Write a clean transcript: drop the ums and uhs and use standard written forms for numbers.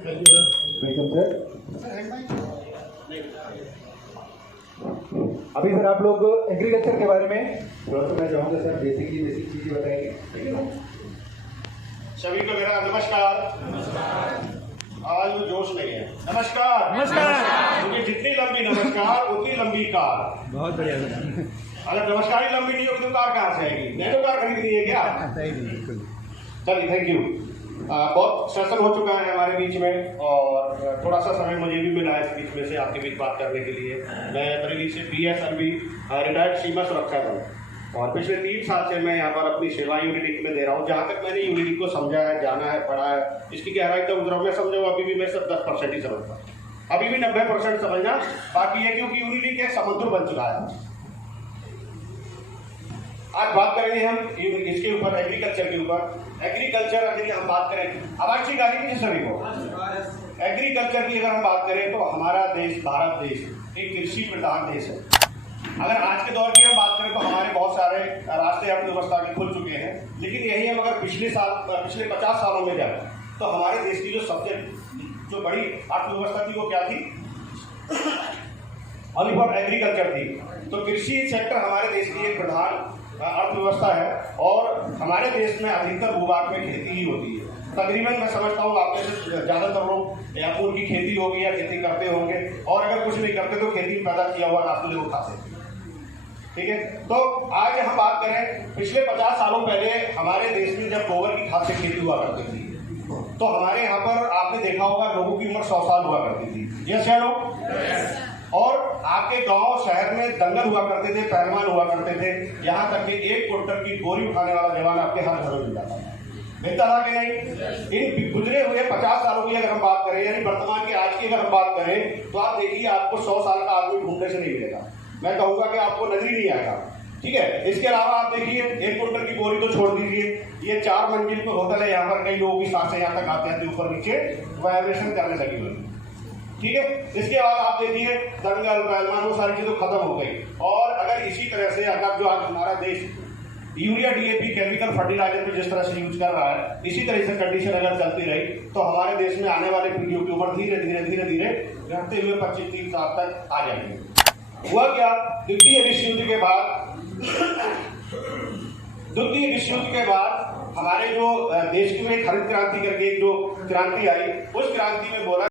Welcome sir. अभी sir आप लोग एग्रीकल्चर के बारे में थोड़ा सा मैं चाहूँगा सर, बेसिक चीज़ें बताएंगे, ठीक है ना? सभी को मेरा नमस्कार। आज वो जोश नहीं है। नमस्कार नमस्कार, क्योंकि जितनी लंबी नमस्कार उतनी लंबी कार। बहुत बढ़िया। अगर नमस्कार ही लंबी नहीं होगी तो कार कहाँ से आएगी? नहीं तो कार खरीदनी है क्या? बिल्कुल। चलिए, थैंक यू। बहुत सेशन हो चुका है हमारे बीच में और थोड़ा सा समय मुझे भी मिला है इस बीच में से आपके बीच बात करने के लिए। मैं बरेली से PSRB रिटायर्ड सीमा सुरक्षा हूँ और पिछले 3 साल से मैं यहाँ पर अपनी सेवाएं यूनिलिंक में दे रहा हूँ। जहाँ तक मैंने यूनिलिंक को समझा है, जाना है, पढ़ा है, इसकी गहराई तक उतरा मैं समझा हूँ, अभी भी मैं सिर्फ 10% ही समझता हूँ। अभी भी 90% समझना बाकी है, क्योंकि यूनिलिंक एक समुद्र बन चुका है। आज बात करेंगे हम इसके ऊपर, एग्रीकल्चर के ऊपर। एग्रीकल्चर अगर हम बात करें, आवाज ठीक आ रही है सभी को? एग्रीकल्चर की अगर हम बात करें तो हमारा देश, भारत देश एक कृषि प्रधान देश है। अगर आज के दौर की हम बात करें तो हमारे बहुत सारे रास्ते अर्थव्यवस्था के खुल चुके हैं, लेकिन यही हम अगर पिछले 50 सालों में जाए तो हमारे देश की जो सबसे बड़ी अर्थव्यवस्था थी वो क्या थी? ओनली फॉर एग्रीकल्चर थी। तो कृषि सेक्टर हमारे देश की एक प्रधान अर्थव्यवस्था है और हमारे देश में अधिकतर भूभाग में खेती ही होती है। तकरीबन मैं समझता हूँ आप में से ज़्यादातर लोग या तो उनकी खेती होगी या खेती करते होंगे, और अगर कुछ नहीं करते तो खेती में पैदा किया हुआ नाश्ते वो खाते हैं। ठीक है, तो आज हम बात करें पिछले 50 सालों पहले हमारे देश में जब गोबर की खाद से खेती हुआ करती थी तो हमारे यहाँ पर आपने देखा होगा लोगों की उम्र 100 साल हुआ करती थी। यस या नो? और आपके गांव शहर में दंगल हुआ करते थे, पहलवान हुआ करते थे, यहाँ तक कि 1 क्विंटल की बोरी उठाने वाला जवान आपके हर घर में मिल जाता था। मिलता था कि नहीं? इन गुजरे हुए 50 सालों की अगर हम बात करें, यानी वर्तमान की आज की अगर हम बात करें तो आप देखिए आपको 100 साल का आदमी ढूंढने से नहीं मिलेगा। मैं कहूँगा कि आपको नजर ही नहीं आएगा। ठीक है, इसके अलावा आप देखिए 1 क्विंटल की बोरी तो छोड़ दीजिए, ये 4 मंजिल पे होटल है, यहाँ पर कई लोगों की सांसें यहाँ तक आते आते ऊपर नीचे वाइब्रेशन करने लगी हुई। ठीक है, इसके बाद आप देखिए दंगल, पहलवान, वो सारी चीजें खत्म हो गई। और अगर इसी तरह से अगर जो आज हमारा देश यूरिया, DAP, केमिकल फर्टिलाइजर पे जिस तरह से यूज कर रहा है, इसी तरह से कंडीशन अगर चलती रही तो हमारे देश में आने वाले पीढ़ियों की उम्र धीरे धीरे घटते हुए 25-30 साल तक आ जाएंगे। हुआ क्या? द्वितीय विश्व युद्ध के बाद हमारे जो देश की में हरित क्रांति करके जो क्रांति आई, उस क्रांति में बोला